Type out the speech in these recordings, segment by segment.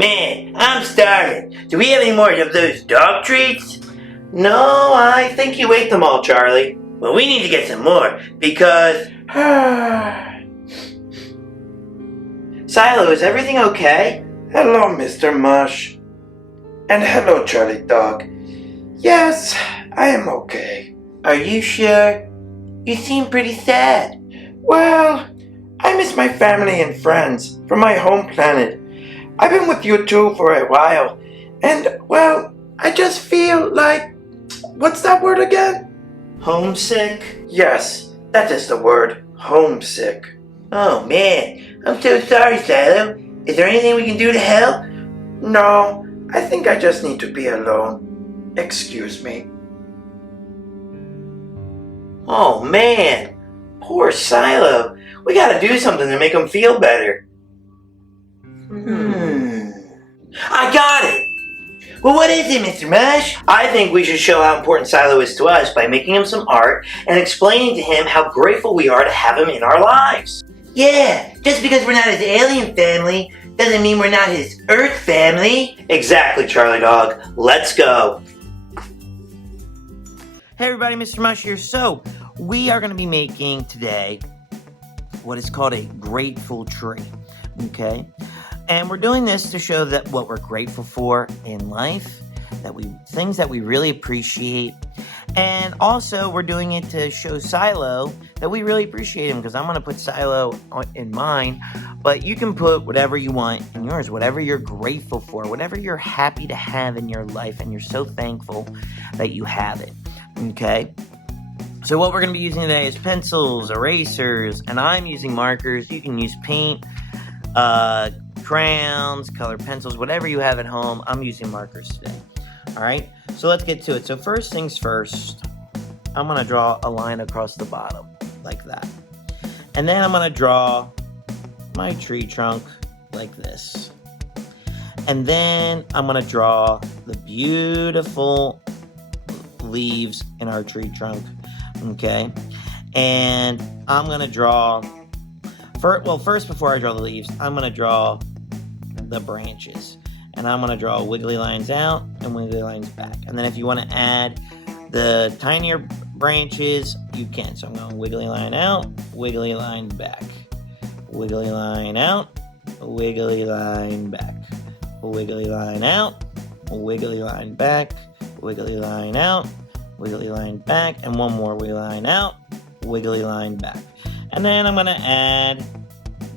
Man, I'm starving. Do we have any more of those dog treats? No, I think you ate them all, Charlie. Well, we need to get some more, because... Cilo, is everything okay? Hello, Mr. Mush. And hello, Charlie Dog. Yes, I am okay. Are you sure? You seem pretty sad. Well, I miss my family and friends from my home planet. I've been with you two for a while, and, well, I just feel like... What's that word again? Homesick? Yes, that is the word. Homesick. Oh man, I'm so sorry, Cilo. Is there anything we can do to help? No, I think I just need to be alone. Excuse me. Oh man, poor Cilo. We gotta do something to make him feel better. I got it! Well, what is it, Mr. Mush? I think we should show how important Cilo is to us by making him some art and explaining to him how grateful we are to have him in our lives. Yeah, just because we're not his alien family doesn't mean we're not his Earth family. Exactly, Charlie Dog. Let's go. Hey everybody, Mr. Mush here. So, we are going to be making today what is called a grateful tree. Okay? And we're doing this to show that what we're grateful for in life, things that we really appreciate. And also, we're doing it to show Cilo that we really appreciate him, because I'm going to put Cilo in mine, but you can put whatever you want in yours, whatever you're grateful for, whatever you're happy to have in your life, and you're so thankful that you have it. Okay? So what we're going to be using today is pencils, erasers, and I'm using markers. You can use paint, crayons, colored pencils, whatever you have at home. I'm using markers today. Alright, so let's get to it. So first things first, I'm going to draw a line across the bottom, like that. And then I'm going to draw my tree trunk, like this. And then I'm going to draw the beautiful leaves in our tree trunk, okay? And I'm going to draw, first before I draw the leaves, I'm going to draw the branches. And I'm going to draw wiggly lines out and wiggly lines back. And then if you want to add the tinier branches, you can. So I'm going wiggly line out, wiggly line back. Wiggly line out, wiggly line back. Wiggly line out, wiggly line back. Wiggly line out, wiggly line back. And one more wiggly line out, wiggly line back. And then I'm going to add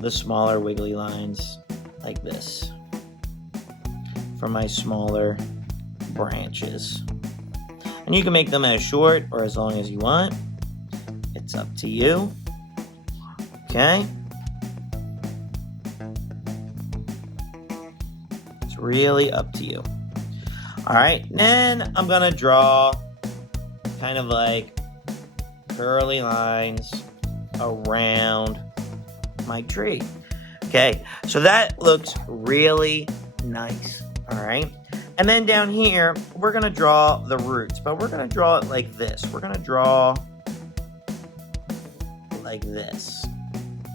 the smaller wiggly lines like this for my smaller branches. And you can make them as short or as long as you want. It's up to you. Okay? It's really up to you. Alright, then I'm gonna draw kind of like curly lines around my tree. Okay, so that looks really nice. Alright, and then down here, we're going to draw the roots, but we're going to draw it like this. We're going to draw like this.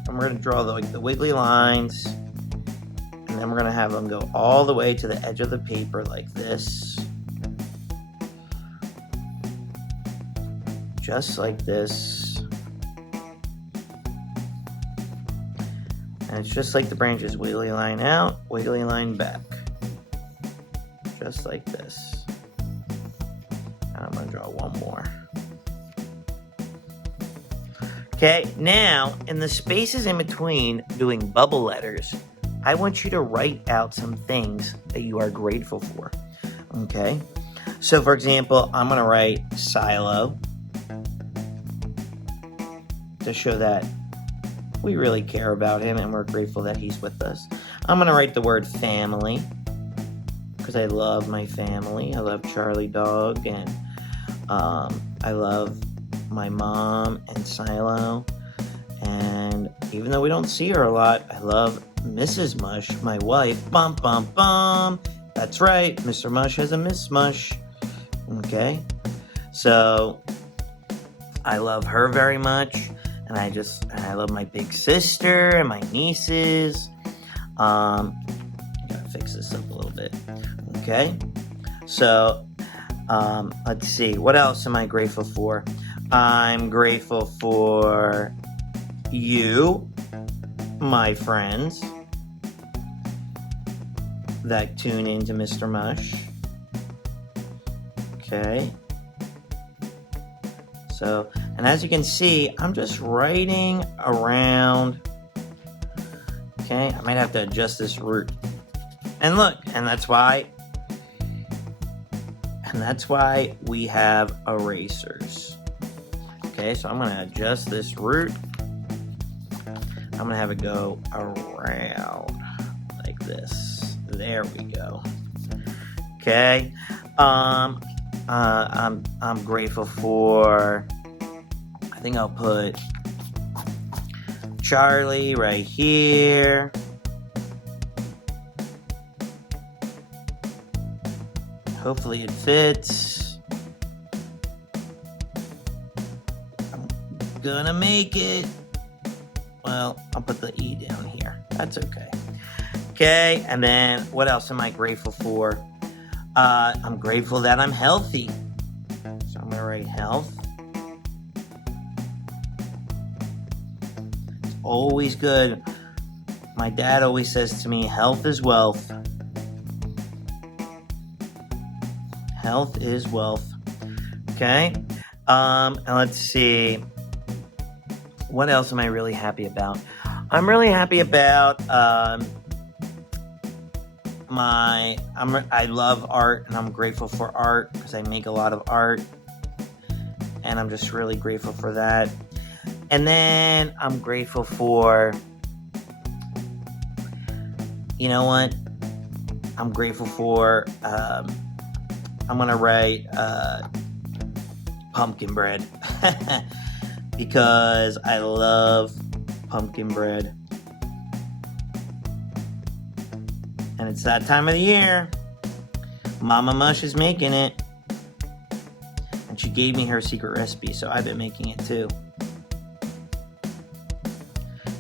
And we're going to draw the wiggly lines, and then we're going to have them go all the way to the edge of the paper like this. Just like this. And it's just like the branches, wiggly line out, wiggly line back. Just like this. And I'm going to draw one more. Okay, now, in the spaces in between doing bubble letters, I want you to write out some things that you are grateful for. Okay? So, for example, I'm going to write Cilo to show that we really care about him and we're grateful that he's with us. I'm going to write the word family, because I love my family. I love Charlie Dog, and I love my mom and Cilo. And even though we don't see her a lot, I love Mrs. Mush, my wife. Bum, bum, bum. That's right, Mr. Mush has a Miss Mush. Okay? So, I love her very much. And I love my big sister and my nieces. Gotta fix this up a little bit. Okay, so let's see, what else am I grateful for? I'm grateful for you, my friends that tune into Mr. Mush. Okay. So, and as you can see, I'm just writing around. Okay, I might have to adjust this root. And look, and that's why we have erasers. Okay, so I'm going to adjust this root. I'm going to have it go around like this. There we go. Okay. I'm grateful for, I think I'll put Charlie right here. Hopefully it fits. I'm gonna make it. Well, I'll put the E down here. That's okay. Okay, and then what else am I grateful for? I'm grateful that I'm healthy. So I'm gonna write health. It's always good. My dad always says to me, health is wealth. Health is wealth. Okay. And let's see. What else am I really happy about? I'm really happy about I love art, and I'm grateful for art because I make a lot of art, and I'm just really grateful for that. And then I'm grateful for, you know what? I'm grateful for, I'm gonna write pumpkin bread because I love pumpkin bread. And it's that time of the year. Mama Mush is making it. And she gave me her secret recipe, so I've been making it too.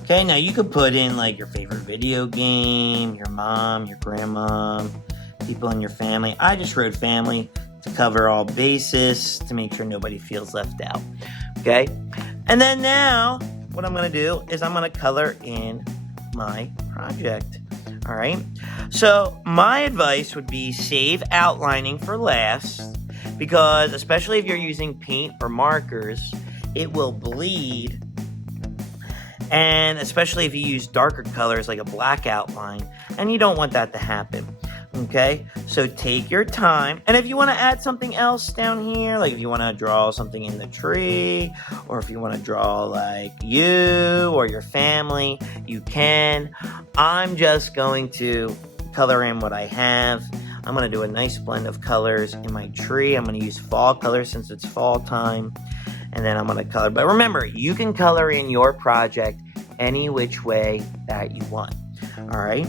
Okay, now you could put in like your favorite video game, your mom, your grandma, people in your family. I just wrote family to cover all bases, to make sure nobody feels left out. Okay? And then now, what I'm going to do is I'm going to color in my project. All right? So my advice would be save outlining for last, because especially if you're using paint or markers, it will bleed. And especially if you use darker colors like a black outline, and you don't want that to happen. Okay, so take your time, and if you want to add something else down here, like if you want to draw something in the tree, or if you want to draw like you or your family, you can. I'm just going to color in what I have. I'm going to do a nice blend of colors in my tree. I'm going to use fall colors since it's fall time, and then I'm going to color. But remember, you can color in your project any which way that you want. All right.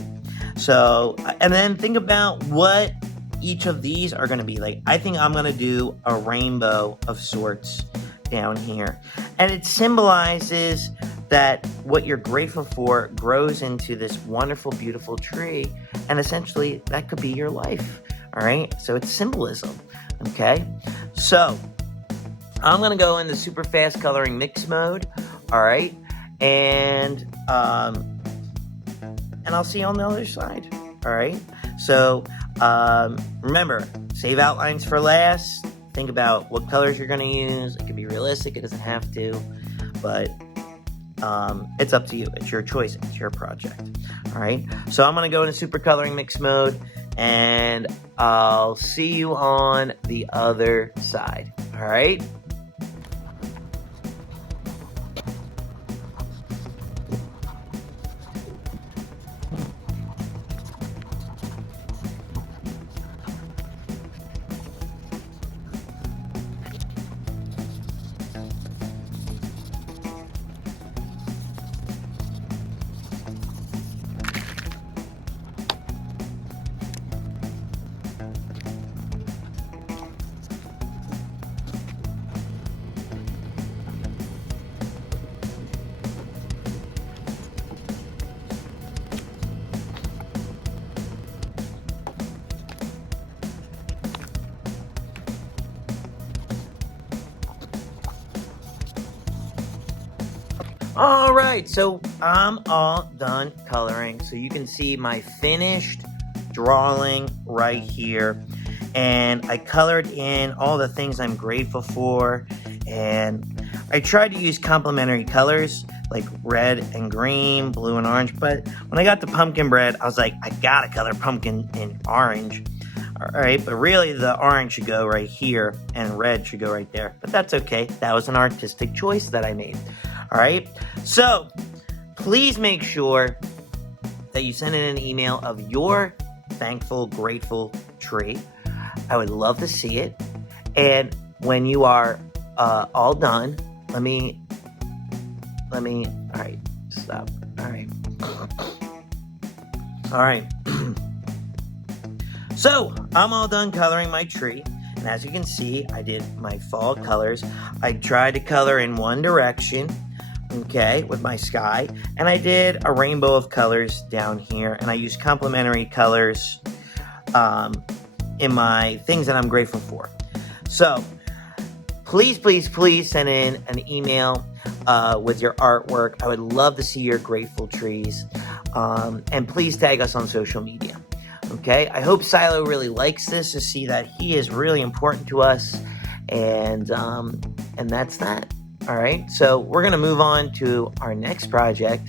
So, and then think about what each of these are going to be like. I think I'm going to do a rainbow of sorts down here. And it symbolizes that what you're grateful for grows into this wonderful, beautiful tree. And essentially, that could be your life. All right? So it's symbolism. Okay? So, I'm going to go in the super fast coloring mix mode. All right? And I'll see you on the other side. All right. So remember, save outlines for last. Think about what colors you're going to use. It can be realistic. It doesn't have to, but it's up to you. It's your choice. It's your project. All right. So I'm going to go into super coloring mix mode, and I'll see you on the other side. All right. All right, so I'm all done coloring. So you can see my finished drawing right here. And I colored in all the things I'm grateful for. And I tried to use complementary colors like red and green, blue and orange. But when I got to pumpkin bread, I was like, I gotta color pumpkin in orange. All right, but really the orange should go right here and red should go right there. But that's okay. That was an artistic choice that I made. All right, so please make sure that you send in an email of your thankful, grateful tree. I would love to see it. And when you are all done, let me, all right, stop. All right. So I'm all done coloring my tree. And as you can see, I did my fall colors. I tried to color in one direction, okay, with my sky. And I did a rainbow of colors down here. And I used complementary colors in my things that I'm grateful for. So please, please, please send in an email with your artwork. I would love to see your grateful trees. And please tag us on social media. Okay, I hope Cilo really likes this to see that he is really important to us, and that's that. All right, so we're gonna move on to our next project,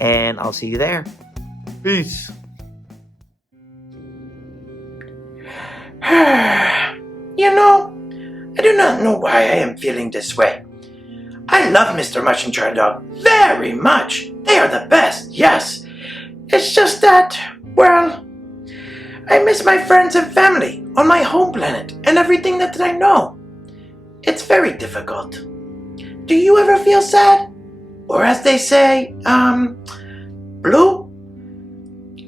and I'll see you there. Peace. You know, I do not know why I am feeling this way. I love Mr. Mush and Charlie Dog very much. They are the best, yes. It's just that, well, I miss my friends and family on my home planet and everything that I know. It's very difficult. Do you ever feel sad? Or as they say, blue?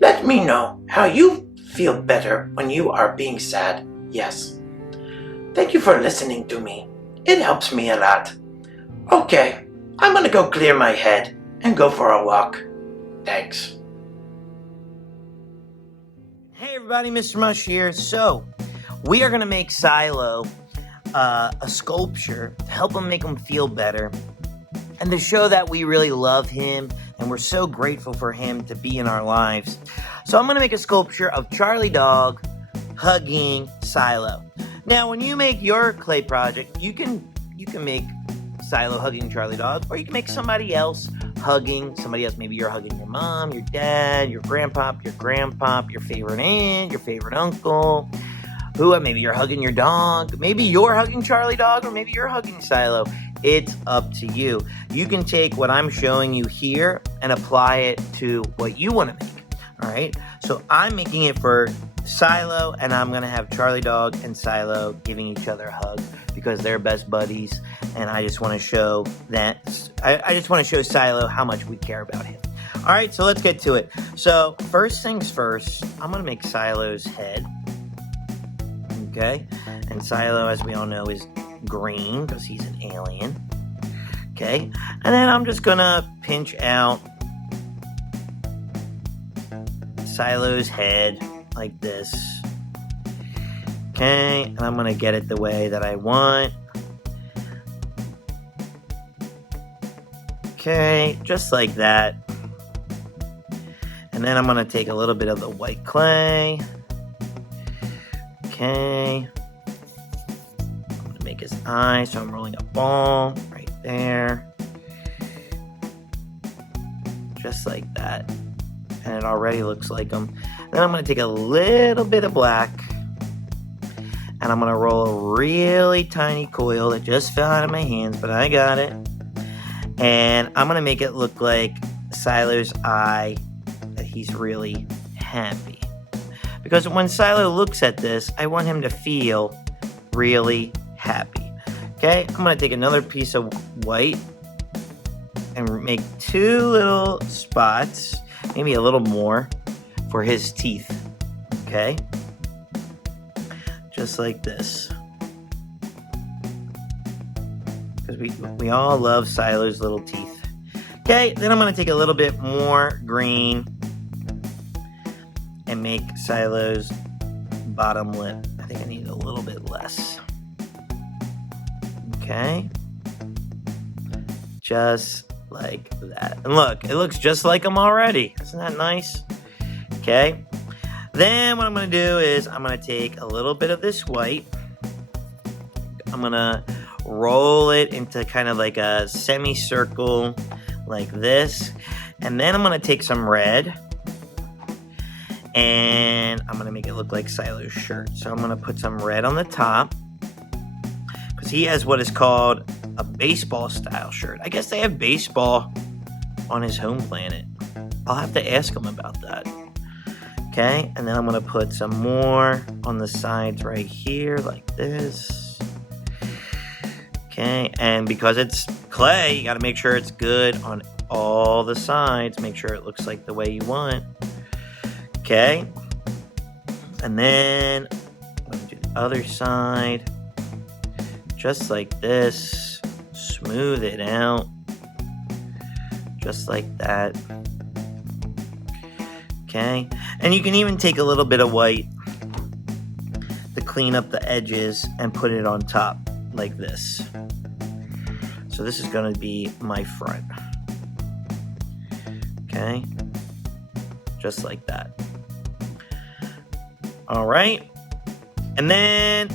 Let me know how you feel better when you are being sad, yes. Thank you for listening to me. It helps me a lot. Okay, I'm gonna go clear my head and go for a walk. Thanks. Hey everybody, Mr. Mush here. So, we are going to make Cilo a sculpture to help him make him feel better and to show that we really love him and we're so grateful for him to be in our lives. So I'm going to make a sculpture of Charlie Dog hugging Cilo. Now, when you make your clay project, you can make Cilo hugging Charlie Dog, or you can make somebody else hugging somebody else. Maybe you're hugging your mom, your dad, your grandpa, your favorite aunt, your favorite uncle. Maybe you're hugging your dog. Maybe you're hugging Charlie Dog, or maybe you're hugging Cilo. It's up to you. You can take what I'm showing you here and apply it to what you want to make. All right. So I'm making it for Cilo, and I'm gonna have Charlie Dog and Cilo giving each other a hug because they're best buddies, and I just want to show that I just want to show Cilo how much we care about him. All right, so let's get to it. So first things first, I'm gonna make Silo's head. Okay, and Cilo, as we all know, is green because he's an alien. Okay, and then I'm just gonna pinch out Silo's head like this. Okay, and I'm gonna get it the way that I want. Okay, just like that. And then I'm gonna take a little bit of the white clay. Okay. I'm gonna make his eye, so I'm rolling a ball right there. Just like that. And it already looks like him. Then I'm going to take a little bit of black, and I'm going to roll a really tiny coil that just fell out of my hands, but I got it. And I'm going to make it look like Silo's eye, that he's really happy. Because when Cilo looks at this, I want him to feel really happy. Okay, I'm going to take another piece of white and make two little spots, maybe a little more, for his teeth. Okay, just like this, because we all love Silo's little teeth. Okay, then I'm going to take a little bit more green and make Silo's bottom lip. I think I need a little bit less. Okay, just like that. And look, it looks just like him already. Isn't that nice? Okay. Then what I'm going to do is I'm going to take a little bit of this white. I'm going to roll it into kind of like a semicircle like this. And then I'm going to take some red. And I'm going to make it look like Cilo's shirt. So I'm going to put some red on the top. Because he has what is called a baseball style shirt. I guess they have baseball on his home planet. I'll have to ask him about that. Okay, and then I'm going to put some more on the sides right here like this. Okay, and because it's clay, you got to make sure it's good on all the sides. Make sure it looks like the way you want. Okay, and then I'm going to do the other side. Just like this. Smooth it out. Just like that. Okay, and you can even take a little bit of white to clean up the edges and put it on top like this. So this is going to be my front. Okay, just like that. All right, and then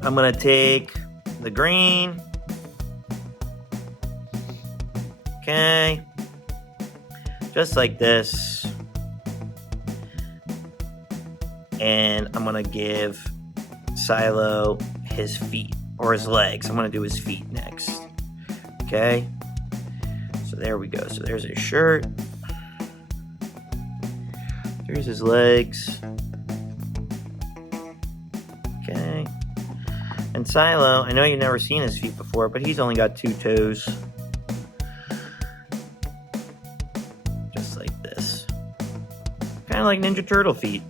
I'm going to take the green. Okay, just like this. And I'm going to give Cilo his feet, or his legs. I'm going to do his feet next. Okay? So there we go. So there's his shirt. There's his legs. Okay. And Cilo, I know you've never seen his feet before, but he's only got 2 toes. Just like this. Kind of like Ninja Turtle feet.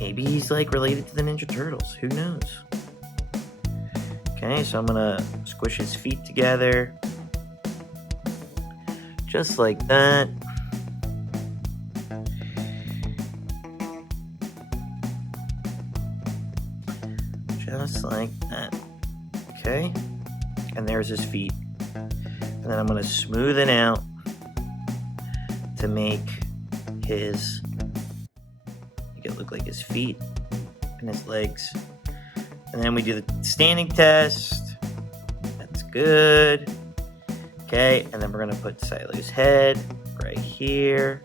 Maybe he's like related to the Ninja Turtles. Who knows? Okay, so I'm gonna squish his feet together. Just like that. Just like that. Okay? And there's his feet. And then I'm gonna smooth it out to make it look like his feet and his legs. And then we do the standing test. That's good. Okay, and then we're gonna put Cilo's head right here.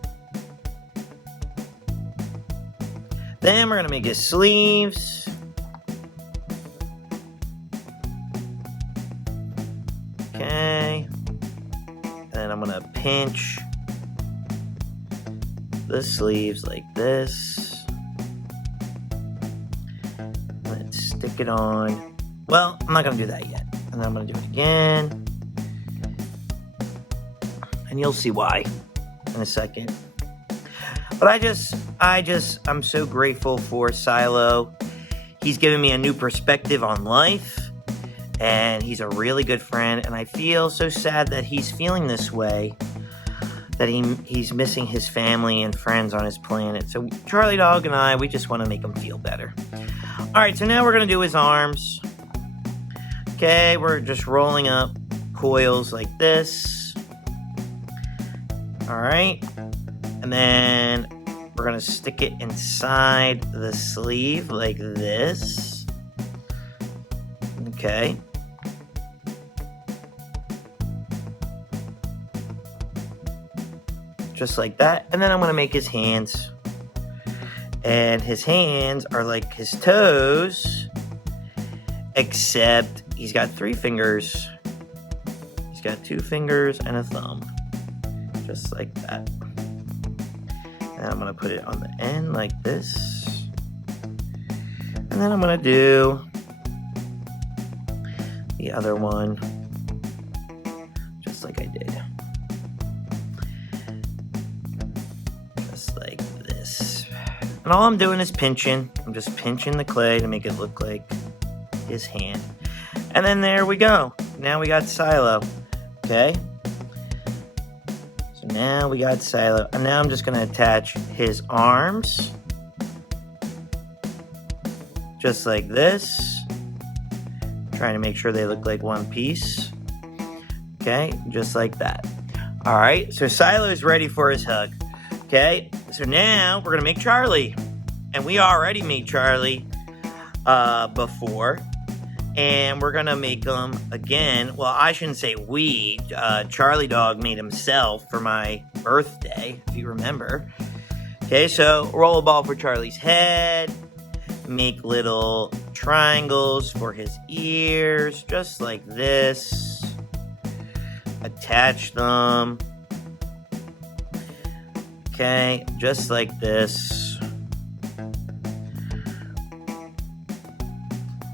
Then we're gonna make his sleeves. Okay. And then I'm gonna pinch the sleeves like this. Stick it on. Well, I'm not going to do that yet. And then I'm going to do it again. And you'll see why in a second. But I'm so grateful for Cilo. He's given me a new perspective on life. And he's a really good friend. And I feel so sad that he's feeling this way. That he's missing his family and friends on his planet. So Charlie Dog and I, we just want to make him feel better. Alright, so now we're going to do his arms. Okay, we're just rolling up coils like this. Alright. And then we're going to stick it inside the sleeve like this. Okay. Just like that. And then I'm going to make his hands. And his hands are like his toes. Except he's got 3 fingers. He's got 2 fingers and a thumb. Just like that. And I'm going to put it on the end like this. And then I'm going to do the other one. Just like I did. Like this. And all I'm doing is pinching. I'm just pinching the clay to make it look like his hand. And then there we go. Now we got Cilo. Okay? So now we got Cilo. And now I'm just going to attach his arms. Just like this. Trying to make sure they look like one piece. Okay, just like that. All right, so Silo's ready for his hug. Okay, so now we're gonna make Charlie. And we already made Charlie before. And we're gonna make him again. Well, I shouldn't say we. Charlie Dog made himself for my birthday, if you remember. Okay, so roll a ball for Charlie's head. Make little triangles for his ears, just like this. Attach them. Okay, just like this.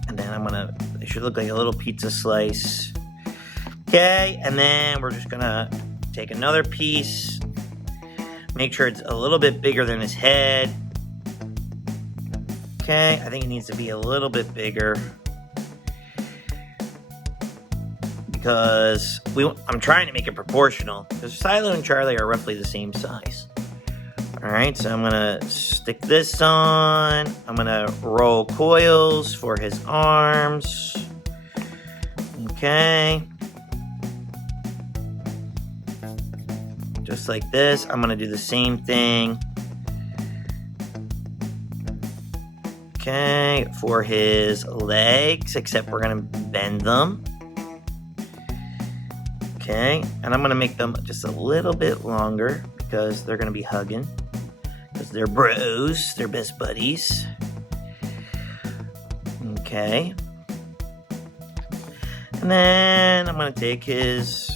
And then they should look like a little pizza slice. Okay, and then we're just gonna take another piece. Make sure it's a little bit bigger than his head. Okay, I think it needs to be a little bit bigger. Because I'm trying to make it proportional. Because Cilo and Charlie are roughly the same size. Alright, so I'm gonna stick this on. I'm gonna roll coils for his arms. Okay. Just like this. I'm gonna do the same thing. Okay, for his legs, except we're gonna bend them. Okay, and I'm gonna make them just a little bit longer because they're gonna be hugging. Because they're bros, they're best buddies. Okay. And then I'm gonna take his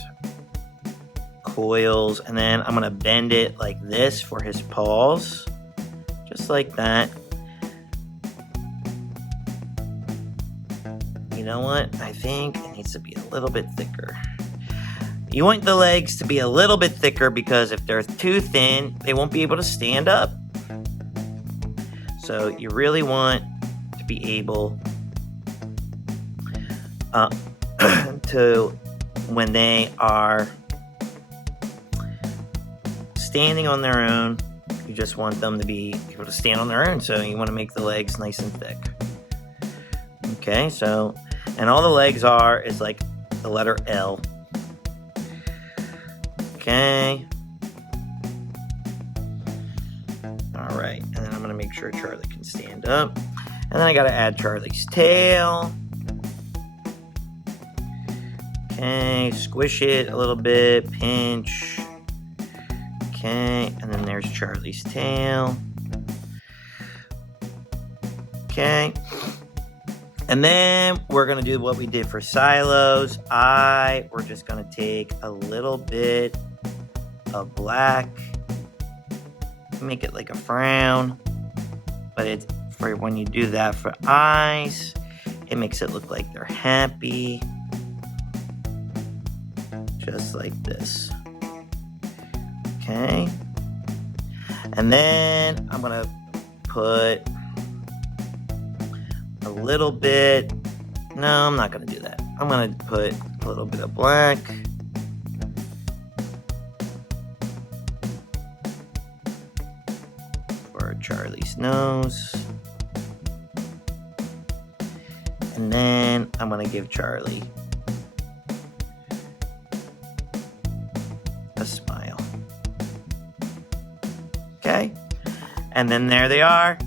coils and then I'm gonna bend it like this for his paws. Just like that. You know what? I think it needs to be a little bit thicker. You want the legs to be a little bit thicker because if they're too thin, they won't be able to stand up. So you really want to be able to, when they are standing on their own, you just want them to be able to stand on their own. So you want to make the legs nice and thick. Okay, so, and all the legs is like the letter L. Okay. All right, and then I'm gonna make sure Charlie can stand up. And then I gotta add Charlie's tail. Okay, squish it a little bit, pinch. Okay, and then there's Charlie's tail. Okay. And then we're gonna do what we did for Silo's eye. We're just gonna take a little bit of black, make it like a frown, but it's for when you do that for eyes, it makes it look like they're happy, just like this. Okay, and then I'm gonna put a little bit, no, I'm not gonna do that. I'm gonna put a little bit of black. For Charlie's nose. And then I'm gonna give Charlie a smile. Okay? And then there they are.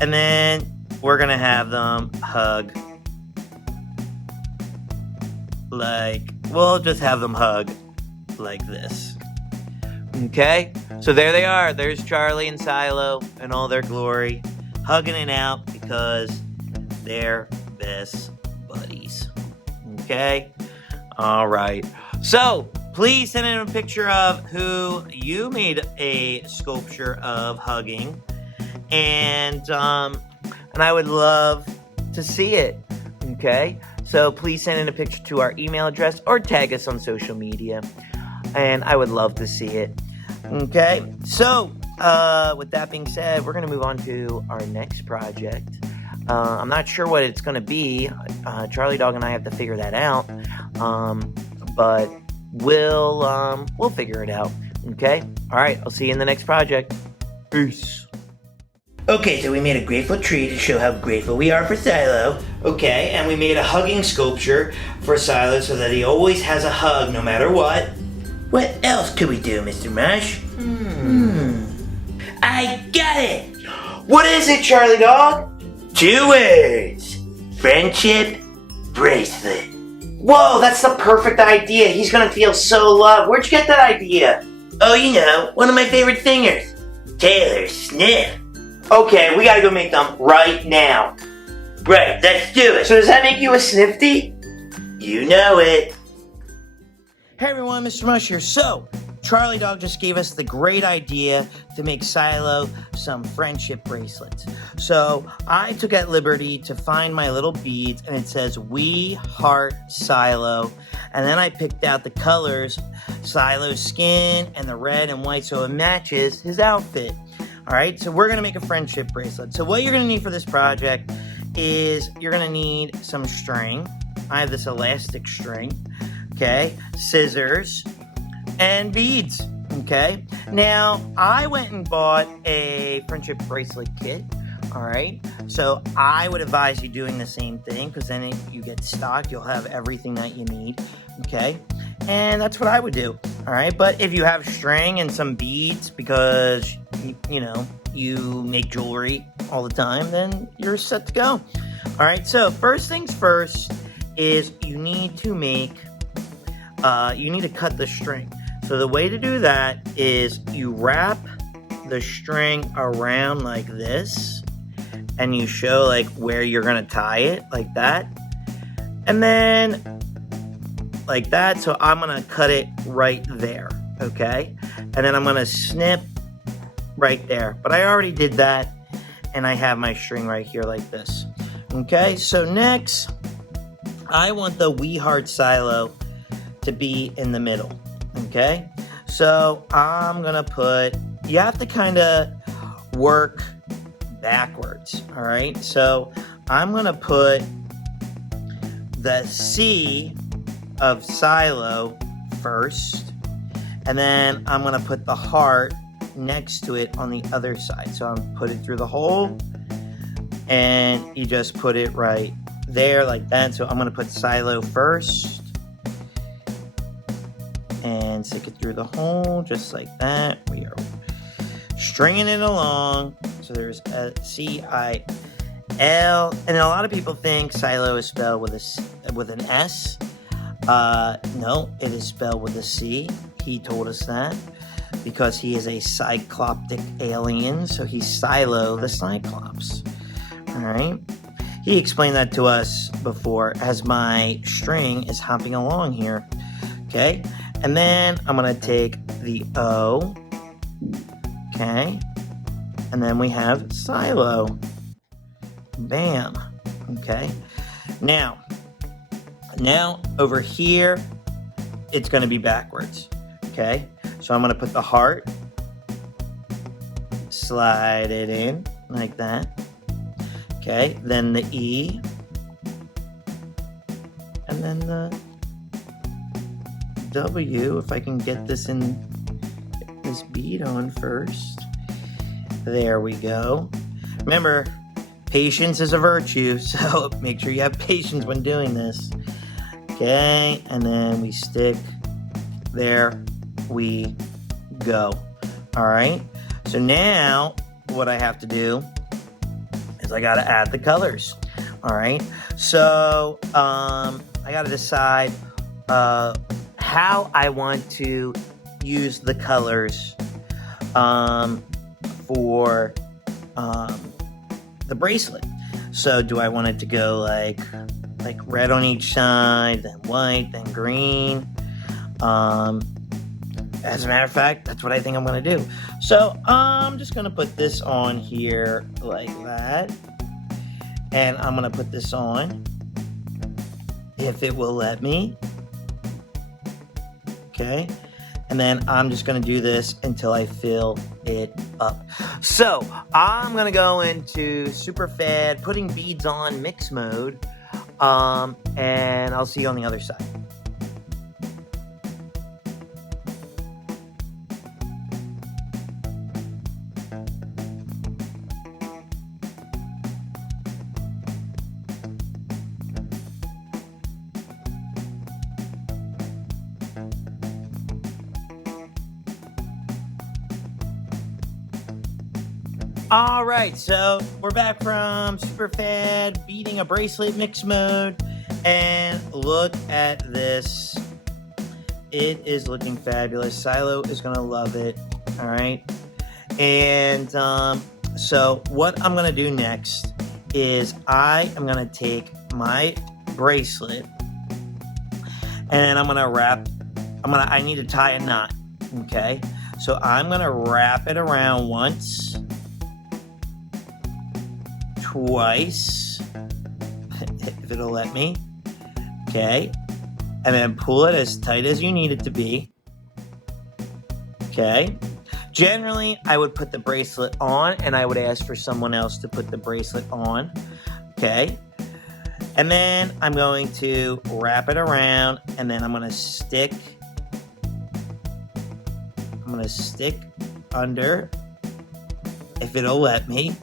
And then we're gonna have them hug. We'll just have them hug like this. Okay? So there they are. There's Charlie and Cilo in all their glory, hugging it out because they're best buddies. Okay? All right. So please send in a picture of who you made a sculpture of hugging, and I would love to see it. Okay? So please send in a picture to our email address or tag us on social media, and I would love to see it. Okay, so with that being said, we're going to move on to our next project. I'm not sure what it's going to be. Charlie Dog and I have to figure that out, but we'll figure it out. Okay, all right, I'll see you in the next project. Peace. Okay, so we made a grateful tree to show how grateful we are for Cilo. Okay, and we made a hugging sculpture for Cilo so that he always has a hug no matter what. What else could we do, Mr. Mush? I got it! What is it, Charlie Dog? 2 words. Friendship bracelet. Whoa, that's the perfect idea. He's gonna feel so loved. Where'd you get that idea? Oh, you know, one of my favorite singers. Taylor Sniff. Okay, we gotta go make them right now. Right, let's do it. So does that make you a Snifty? You know it. Hey everyone, Mr. Mush here. So, Charlie Dog just gave us the great idea to make Cilo some friendship bracelets. So, I took at liberty to find my little beads, and it says, "We heart Cilo." And then I picked out the colors, Cilo's skin, and the red and white, so it matches his outfit. Alright, so we're going to make a friendship bracelet. So what you're going to need for this project is you're going to need some string. I have this elastic string. Okay, scissors, and beads. Okay, now I went and bought a friendship bracelet kit. All right, so I would advise you doing the same thing because then you get stocked. You'll have everything that you need. Okay, and that's what I would do. All right, but if you have string and some beads because you make jewelry all the time, then you're set to go. All right, so first things first is you need to cut the string. So the way to do that is you wrap the string around like this and you show like where you're gonna tie it, like that, and then like that. So I'm gonna cut it right there, okay, and then I'm gonna snip right there, but I already did that and I have my string right here like this. Okay, so next I want the We Heart Cilo to be in the middle. Okay, so I'm gonna you have to kind of work backwards. All right, so I'm gonna put the C of Cilo first, and then I'm gonna put the heart next to it on the other side. So I'm put it through the hole, and you just put it right there like that. So I'm gonna put Cilo first and stick it through the hole just like that. We are stringing it along. So there's a C-I-L, and a lot of people think Cilo is spelled with an S. No, it is spelled with a C. He told us that because he is a cycloptic alien, so he's Cilo the Cyclops. All right. He explained that to us before as my string is hopping along here. Okay. And then I'm going to take the O. Okay. And then we have Cilo. Bam. Okay. Now over here, it's going to be backwards. Okay. So I'm going to put the heart, slide it in like that. Okay. Then the E. And then the W, if I can get this bead on first. There we go. Remember, patience is a virtue, so make sure you have patience when doing this. Okay, and then we stick. There we go. All right, so now what I have to do is I got to add the colors. All right, so I got to decide how I want to use the colors for the bracelet. So do I want it to go like red on each side, then white, then green? As a matter of fact, that's what I think I'm going to do. So I'm just going to put this on here like that. And I'm going to put this on if it will let me. Okay, and then I'm just going to do this until I fill it up. So I'm going to go into super fad, putting beads on mix mode, and I'll see you on the other side. All right, so we're back from Super Fad beating a bracelet mix mode, and look at this. It is looking fabulous. Cilo is gonna love it. All right, and so what I'm gonna do next is I am gonna take my bracelet and I'm gonna wrap. I need to tie a knot. Okay, so I'm gonna wrap it around once. Twice, if it'll let me. Okay, and then pull it as tight as you need it to be. Okay, generally I would put the bracelet on and I would ask for someone else to put the bracelet on. Okay, and then I'm going to wrap it around and then I'm going to stick under, if it'll let me.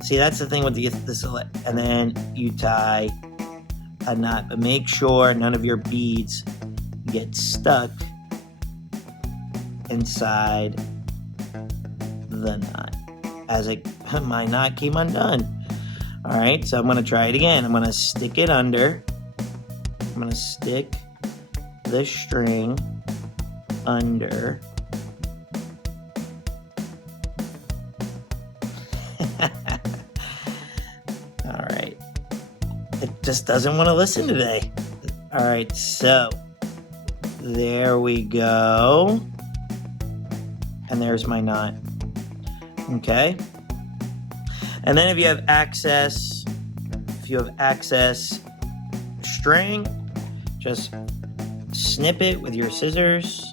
See, that's the thing with this, and then you tie a knot, but make sure none of your beads get stuck inside the knot as my knot came undone. All right, so I'm going to try it again. I'm going to stick it under. I'm going to stick the string under. It just doesn't want to listen today. All right, so there we go. And there's my knot. Okay. And then if you have access string, just snip it with your scissors.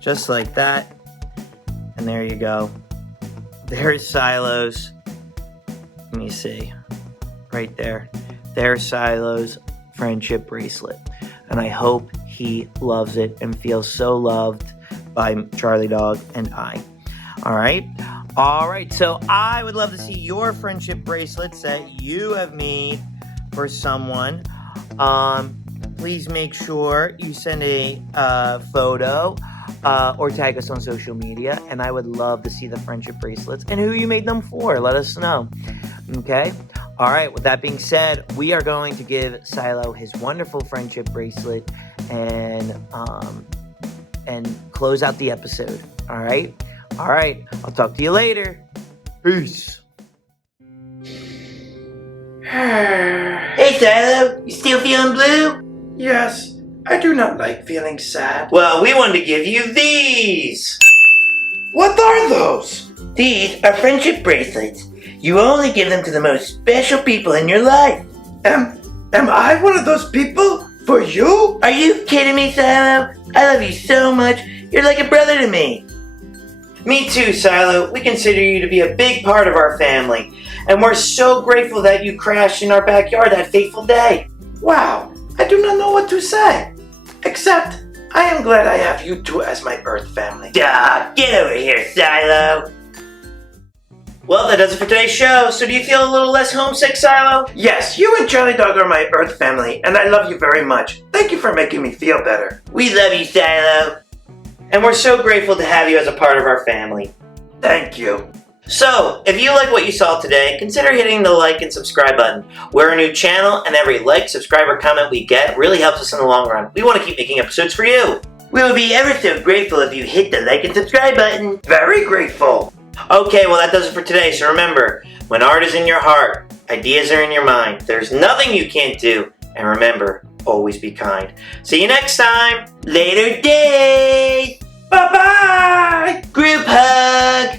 Just like that. And there you go. There's Cilo's. Let me see. Right there. There's Cilo's friendship bracelet. And I hope he loves it and feels so loved by Charlie Dog and I. All right. So I would love to see your friendship bracelets that you have made for someone. Please make sure you send a photo. Or tag us on social media, and I would love to see the friendship bracelets and who you made them for. Let us know. Okay? All right, with that being said, we are going to give Cilo his wonderful friendship bracelet and close out the episode. All right? I'll talk to you later. Peace. Hey, Cilo, you still feeling blue? Yes, I do not like feeling sad. Well, we wanted to give you these. What are those? These are friendship bracelets. You only give them to the most special people in your life. Am I one of those people? For you? Are you kidding me, Cilo? I love you so much. You're like a brother to me. Me too, Cilo. We consider you to be a big part of our family. And we're so grateful that you crashed in our backyard that fateful day. Wow, I do not know what to say. Except, I am glad I have you two as my Earth family. Duh, get over here, Cilo. Well, that does it for today's show. So do you feel a little less homesick, Cilo? Yes, you and Charlie Dog are my Earth family, and I love you very much. Thank you for making me feel better. We love you, Cilo. And we're so grateful to have you as a part of our family. Thank you. So, if you like what you saw today, consider hitting the like and subscribe button. We're a new channel, and every like, subscribe, or comment we get really helps us in the long run. We want to keep making episodes for you. We would be ever so grateful if you hit the like and subscribe button. Very grateful. Okay, well that does it for today. So remember, when art is in your heart, ideas are in your mind. There's nothing you can't do. And remember, always be kind. See you next time. Later days. Bye-bye. Group hug.